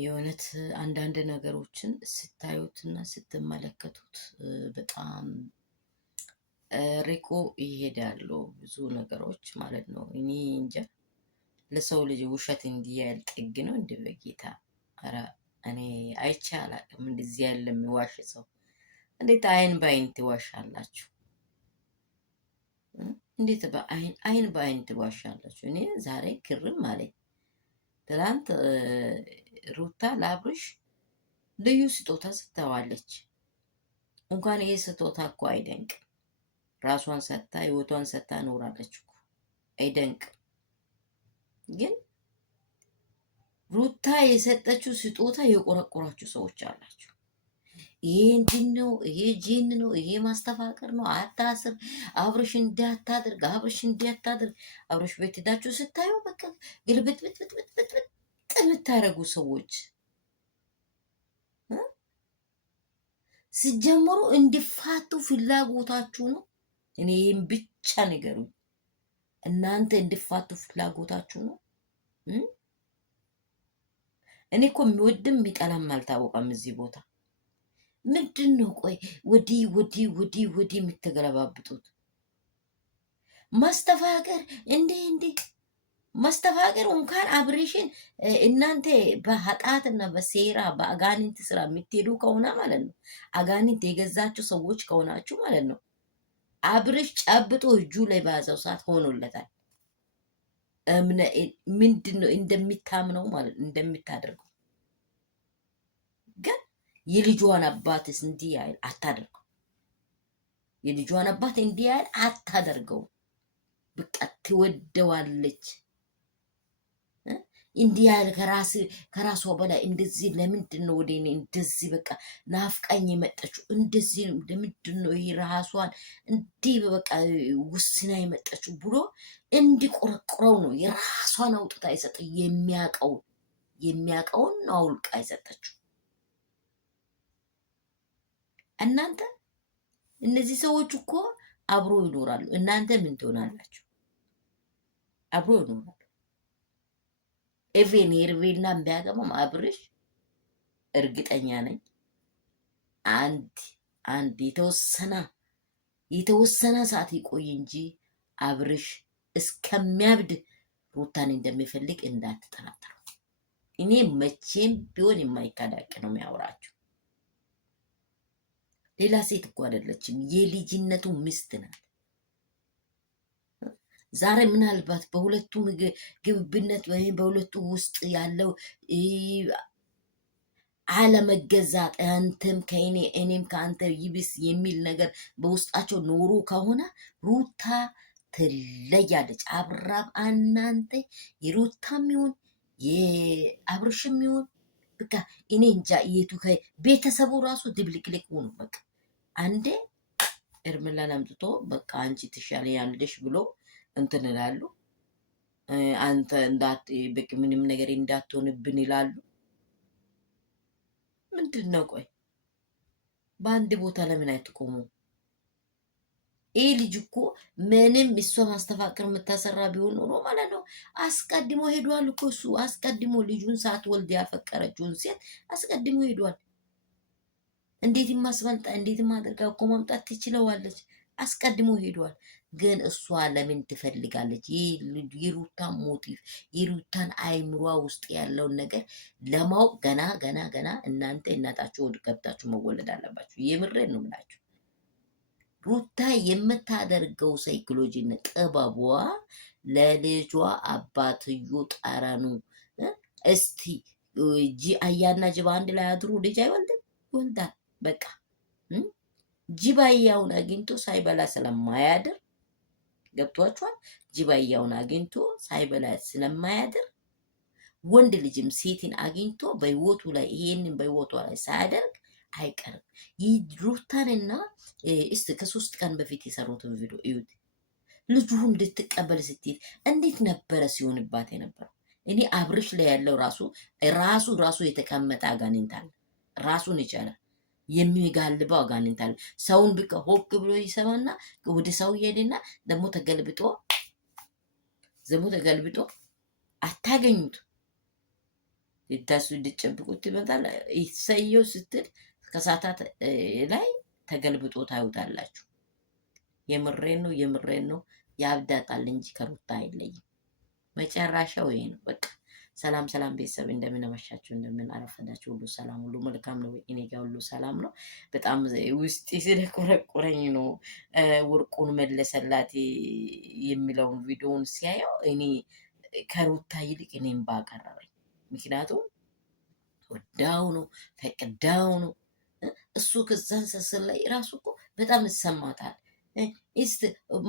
የእውነት አንዳንድ ነገሮችን ስታዩትና ስትመለከቱት በጣም ርቆ ይሄዳሉ ብዙ ነገሮች ማለት ነው። እኔ እንጃ ለሰው ልጅ ውሸት እንዲህ ያህል ጥግ ነው እንደ በጌታ ኧረ እኔ አይቼ አላውቅም። እንደዚህ ያለ የሚዋሽ ሰው እንዴት አይን በአይን ትዋሻላችሁ? እንዴት አይን በአይን ትዋሻላችሁ? እኔ ዛሬ ግርም አለኝ። ትላንት ሩታ ለአብርሽ ልዩ ስጦታ ሰጥተዋለች። እንኳን ይሄ ስጦታ እኮ አይደንቅም። ራሷን ሰጥታ ህይወቷን ሰጥታ ኖራለች እኮ አይደንቅም። ግን ሩታ የሰጠችው ስጦታ የቆረቆራችሁ ሰዎች አላችሁ። ይሄ እንትን ነው፣ ይሄ ጂን ነው፣ ይሄ ማስተፋቀር ነው፣ አታስር፣ አብርሽ እንዲያታድርግ፣ አብርሽ እንዲያታድርግ። አብርሽ ቤት ሄዳችሁ ስታዩ በቃ ግልብጥብጥብጥብጥ የምታደርጉ ሰዎች ሲጀምሩ እንዲፋቱ ፍላጎታችሁ ነው። እኔ ይህን ብቻ ንገሩኝ። እናንተ እንዲፋቱ ፍላጎታችሁ ነው። እኔ እኮ የሚወድም የሚጠላም አልታወቀም እዚህ ቦታ። ምንድን ነው ቆይ ወዲህ የምትገለባብጡት? ማስተፋቀር እንዴ ማስተፋቀር እንኳን አብሬሽን እናንተ በኃጢአትና በሴራ በአጋንንት ስራ የምትሄዱ ከሆነ ማለት ነው፣ አጋንንት የገዛችሁ ሰዎች ከሆናችሁ ማለት ነው፣ አብሬሽ ጨብጦ እጁ ላይ በያዘው ሰዓት ሆኖለታል። ምንድን ነው እንደሚታምነው ማለት እንደምታደርገው። ግን የልጇን አባትስ እንዲህ ያህል አታደርገው። የልጇን አባት እንዲህ ያህል አታደርገው። በቃ ትወደዋለች። እንዲህ ያህል ከራሷ በላይ እንደዚህ ለምንድን ነው ወደ እኔ እንደዚህ በቃ ናፍቃኝ የመጣችው? እንደዚህ ለምንድን ነው ይሄ ራሷን እንዲህ በቃ ውስና የመጣችው ብሎ እንዲቆረቆረው ነው የራሷን አውጥታ የሰጠ የሚያውቀውን አውልቃ የሰጠችው። እናንተ እነዚህ ሰዎች እኮ አብሮ ይኖራሉ። እናንተ ምን ትሆናላችሁ? አብሮ ይኖራሉ። ኤቬን ሄርቤላ ቢያገባም አብርሽ እርግጠኛ ነኝ አንድ የተወሰነ ሰዓት ይቆይ እንጂ አብርሽ እስከሚያብድ ሩታን እንደሚፈልግ እንዳትጠራጠሩ። እኔ መቼም ቢሆን የማይካዳቅ ነው የሚያወራችሁ። ሌላ ሴት እኮ አይደለችም፣ የልጅነቱ ሚስት ናት። ዛሬ ምናልባት በሁለቱ ግብብነት ወይም በሁለቱ ውስጥ ያለው አለመገዛት አንተም ከእኔ እኔም ከአንተ ይብስ የሚል ነገር በውስጣቸው ኖሮ ከሆነ ሩታ ትለያለች። አብራም እናንተ የሩታም ይሁን የአብርሽም ይሁን በቃ እኔ እንጃ የቱ ቤተሰቡ ራሱ ድብልቅልቅ ሆኑ። በቃ አንዴ እርምላን አምጥቶ በቃ አንቺ ትሻለኛለሽ ብሎ እንትን ይላሉ። አንተ በቃ ምንም ነገር እንዳትሆንብን ይላሉ። ምንድን ነው ቆይ በአንድ ቦታ ለምን አይትቆሙ? ይህ ልጅ እኮ ምንም እሷ ማስተፋቀር የምታሰራ ቢሆን ኖሮ ማለት ነው አስቀድሞ ሄዷል እኮ እሱ አስቀድሞ ልጁን ሳትወልድ ያፈቀረችውን ሴት አስቀድሞ ሄዷል። እንዴት ማስበልጣ እንዴት ማድረጋ እኮ ማምጣት ትችለዋለች። አስቀድሞ ሄዷል። ግን እሷ ለምን ትፈልጋለች? የሩታን ሞቲቭ የሩታን አይምሯ ውስጥ ያለውን ነገር ለማወቅ ገና እናንተ እናታችሁ ወድ ገብታችሁ መወለድ አለባችሁ። የምሬን ነው የምላችሁ። ሩታ የምታደርገው ሳይኮሎጂና ጥበቧ ለልጇ አባትዮ ጠረኑ እስቲ አያና ጅባ አንድ ላይ አድሩ ልጅ አይወልድም? ይወልዳል። በቃ ጅባያውን አግኝቶ ሳይበላ ስለማያድር ገብቷችኋል? ጅባያውን አግኝቶ ሳይበላ ስለማያድር ወንድ ልጅም ሴትን አግኝቶ በህይወቱ ላይ ይሄንን በህይወቷ ላይ ሳያደርግ አይቀርም። ሩታንና እስቲ ከ3 ቀን በፊት የሰሩትን ቪዲዮ እዩት። ልጁን እንድትቀበል ስትሄድ እንዴት ነበረ ሲሆንባት የነበረው? እኔ አብርሽ ላይ ያለው ራሱ የተቀመጠ አጋንንት አለ። ራሱን ይቻላል የሚጋልበው አጋንንት አለ። ሰውን ብቻ ሆክ ብሎ ይሰማና ወደ ሰው ይሄድና ደግሞ ተገልብጦ አታገኙት። ይታሱ እንድጨብቁት ይመጣል። ይሰየው ስትል ከሳታት ላይ ተገልብጦ ታዩታላችሁ። የምሬን ነው ያብዳጣል እንጂ ከሩታ አይለይም። መጨረሻው ይሄ ነው በቃ። ሰላም ቤተሰብ፣ እንደምን አመሻችሁ፣ እንደምን አረፈዳችሁ። ሁሉ ሰላም፣ ሁሉ መልካም ነው። እኔ ጋር ሁሉ ሰላም ነው። በጣም ውስጤ ስለቆረቆረኝ ነው ወርቁን መለሰላት የሚለውን ቪዲዮውን ሲያየው እኔ ከሩታ ይልቅ እኔም ባቀረበኝ። ምክንያቱም ወዳው ነው ፈቅዳው ነው እሱ ከዛን ሰስል ላይ ራሱ እኮ በጣም ይሰማታል። እስቲ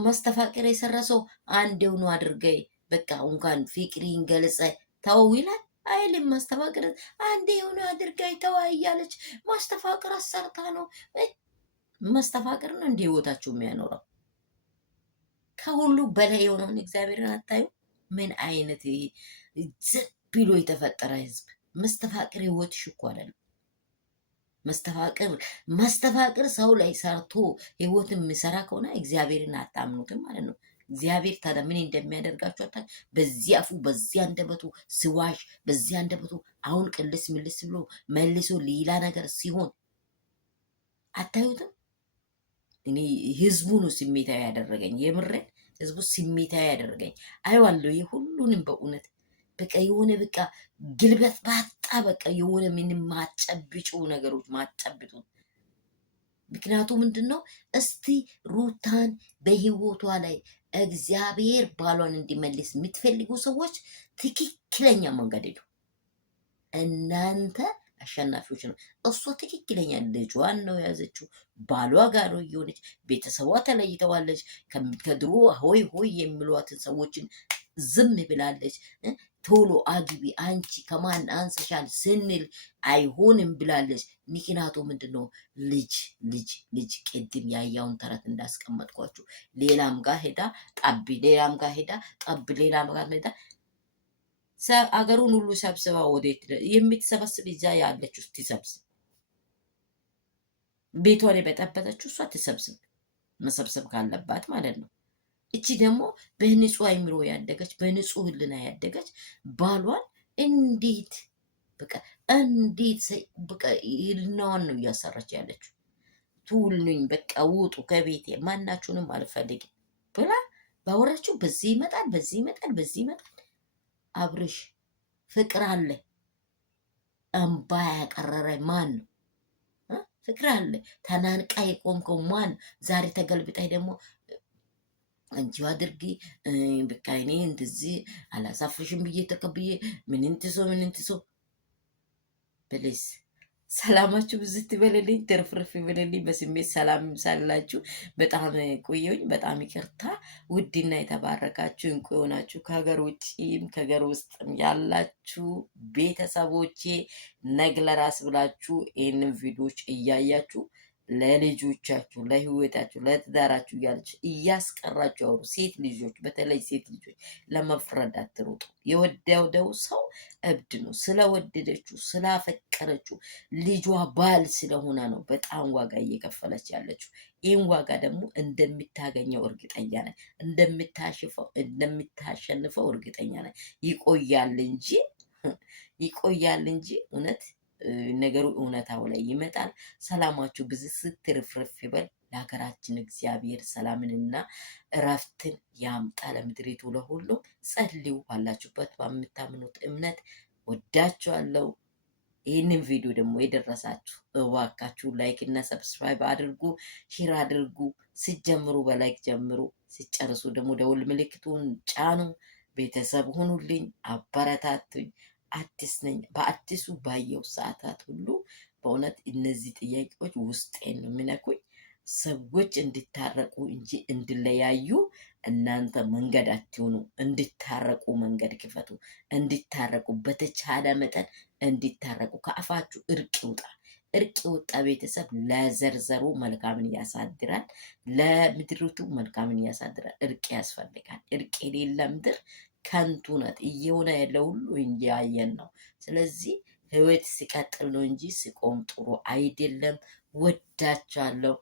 ማስተፋቀር የሰራ ሰው አንዴው ነው አድርገይ በቃ እንኳን ፍቅሪን ገልጸ ተው ይላል አይልም። ማስተፋቀር አንዴ የሆነ አድርገይ ተው እያለች ማስተፋቀር አሰርታ ነው። ማስተፋቀር ነው እንደ ህይወታችሁ የሚያኖረው። ከሁሉ በላይ የሆነውን እግዚአብሔርን አታዩ? ምን አይነት ዝም ብሎ የተፈጠረ ህዝብ። መስተፋቅር ህይወትሽ እኮ አይደለም። መስተፋቅር ሰው ላይ ሰርቶ ህይወት የሚሰራ ከሆነ እግዚአብሔርን አታምኑትም ማለት ነው። እግዚአብሔር ታዲያ ምን እንደሚያደርጋችሁ አታ በዚህ አፉ በዚህ አንደበቱ ስዋሽ በዚህ አንደበቱ አሁን ቅልስ ምልስ ብሎ መልሶ ሌላ ነገር ሲሆን አታዩትም? እኔ ህዝቡ ነው ስሜታዊ ያደረገኝ። የምሬን ህዝቡ ስሜታዊ ያደረገኝ አይዋለሁ የሁሉንም በእውነት በቃ የሆነ በቃ ግልበት ባጣ በቃ የሆነ ምንም ማጨብጩ ነገሮች ማጨብጡ። ምክንያቱ ምንድነው? እስቲ ሩታን በህይወቷ ላይ እግዚአብሔር ባሏን እንዲመልስ የምትፈልጉ ሰዎች ትክክለኛ መንገድ ሄዱ። እናንተ አሸናፊዎች ነው። እሷ ትክክለኛ ልጇን ነው የያዘችው። ባሏ ጋር ነው እየሆነች፣ ቤተሰቧ ተለይተዋለች። ከድሮ ሆይ ሆይ የሚሏትን ሰዎችን ዝም ብላለች። ቶሎ አግቢ አንቺ ከማን አንሰሻል ስንል አይሆንም ብላለች። ምክንያቱ ምንድነው? ልጅ ቅድም ያያውን ተረት እንዳስቀመጥኳችሁ ሌላም ጋር ሄዳ ጠብ፣ ሌላም ጋር ሄዳ ጠብ፣ ሌላም ጋር ሄዳ አገሩን ሁሉ ሰብስባ ወዴት የምትሰበስብ እዛ ያለችው ትሰብስብ። ቤቷን የበጠበጠችው እሷ ትሰብስብ፣ መሰብሰብ ካለባት ማለት ነው። እቺ ደግሞ በንጹህ አይምሮ ያደገች በንጹህ ህልና ያደገች ባሏን እንዴት በቃ ህልናዋን ነው እያሰራች ያለችው። ትውልኝ በቃ ውጡ ከቤቴ ማናችሁንም አልፈልግም ብላ ባወራችሁ በዚህ ይመጣል በዚህ ይመጣል። አብርሽ ፍቅር አለ እንባ ያቀረረ ማን ነው? ፍቅር አለ ተናንቃ የቆምከው ማን? ዛሬ ተገልብጣይ ደግሞ አንቺው አድርጊ በቃ እኔ እንደዚህ አላሳፍሽም ብዬ ተቀብዬ ምን እንትሶ በለስ ሰላማችሁ ብዝት ይበልልኝ፣ ትርፍርፍ ይበልልኝ። በስሜት ሰላም ሳላችሁ በጣም ቆየሁኝ። በጣም ይቅርታ። ውድና የተባረካችሁ እንቁ የሆናችሁ ከሀገር ውጭም ከሀገር ውስጥም ያላችሁ ቤተሰቦቼ ነግ ለራስ ብላችሁ ይህንን ቪዲዮች እያያችሁ ለልጆቻችሁ፣ ለህይወታችሁ፣ ለትዳራችሁ እያስቀራችሁ አውሩ። ሴት ልጆች በተለይ ሴት ልጆች ለመፍረድ አትሩጡ። የወደደው ሰው እብድ ነው። ስለወደደችው ስላፈቀረችው ልጇ ባል ስለሆነ ነው በጣም ዋጋ እየከፈለች ያለችው። ይህን ዋጋ ደግሞ እንደምታገኘው እርግጠኛ ነኝ። እንደምታሸንፈው እርግጠኛ ነኝ። ይቆያል እንጂ እውነት ነገሩ እውነታው ላይ ይመጣል። ሰላማችሁ ብዝት ትርፍርፍ ይበል። ለሀገራችን እግዚአብሔር ሰላምንና እረፍትን ያምጣ። ለምድሪቱ ለሁሉም ጸልዩ። ባላችሁበት በምታምኑት እምነት ወዳችኋለሁ። ይህንን ቪዲዮ ደግሞ የደረሳችሁ እባካችሁ ላይክ እና ሰብስክራይብ አድርጉ፣ ሼር አድርጉ። ሲጀምሩ በላይክ ጀምሩ፣ ሲጨርሱ ደግሞ ደውል ምልክቱን ጫኑ። ቤተሰብ ሁኑልኝ፣ አበረታቱኝ። አዲስ ነኝ። በአዲሱ ባየው ሰዓታት ሁሉ በእውነት እነዚህ ጥያቄዎች ውስጤን ነው የሚነኩኝ። ሰዎች እንዲታረቁ እንጂ እንዲለያዩ እናንተ መንገድ አትሆኑ። እንዲታረቁ መንገድ ክፈቱ። እንዲታረቁ በተቻለ መጠን እንዲታረቁ። ከአፋችሁ እርቅ ይውጣ። እርቅ የወጣ ቤተሰብ ለዘርዘሩ መልካምን ያሳድራል፣ ለምድሪቱ መልካምን ያሳድራል። እርቅ ያስፈልጋል። እርቅ የሌለ ምድር ከንቱ ናት። እየሆነ ያለው ሁሉ እንዲያየን ነው። ስለዚህ ህይወት ሲቀጥል ነው እንጂ ሲቆም ጥሩ አይደለም። ወዳቻለሁ።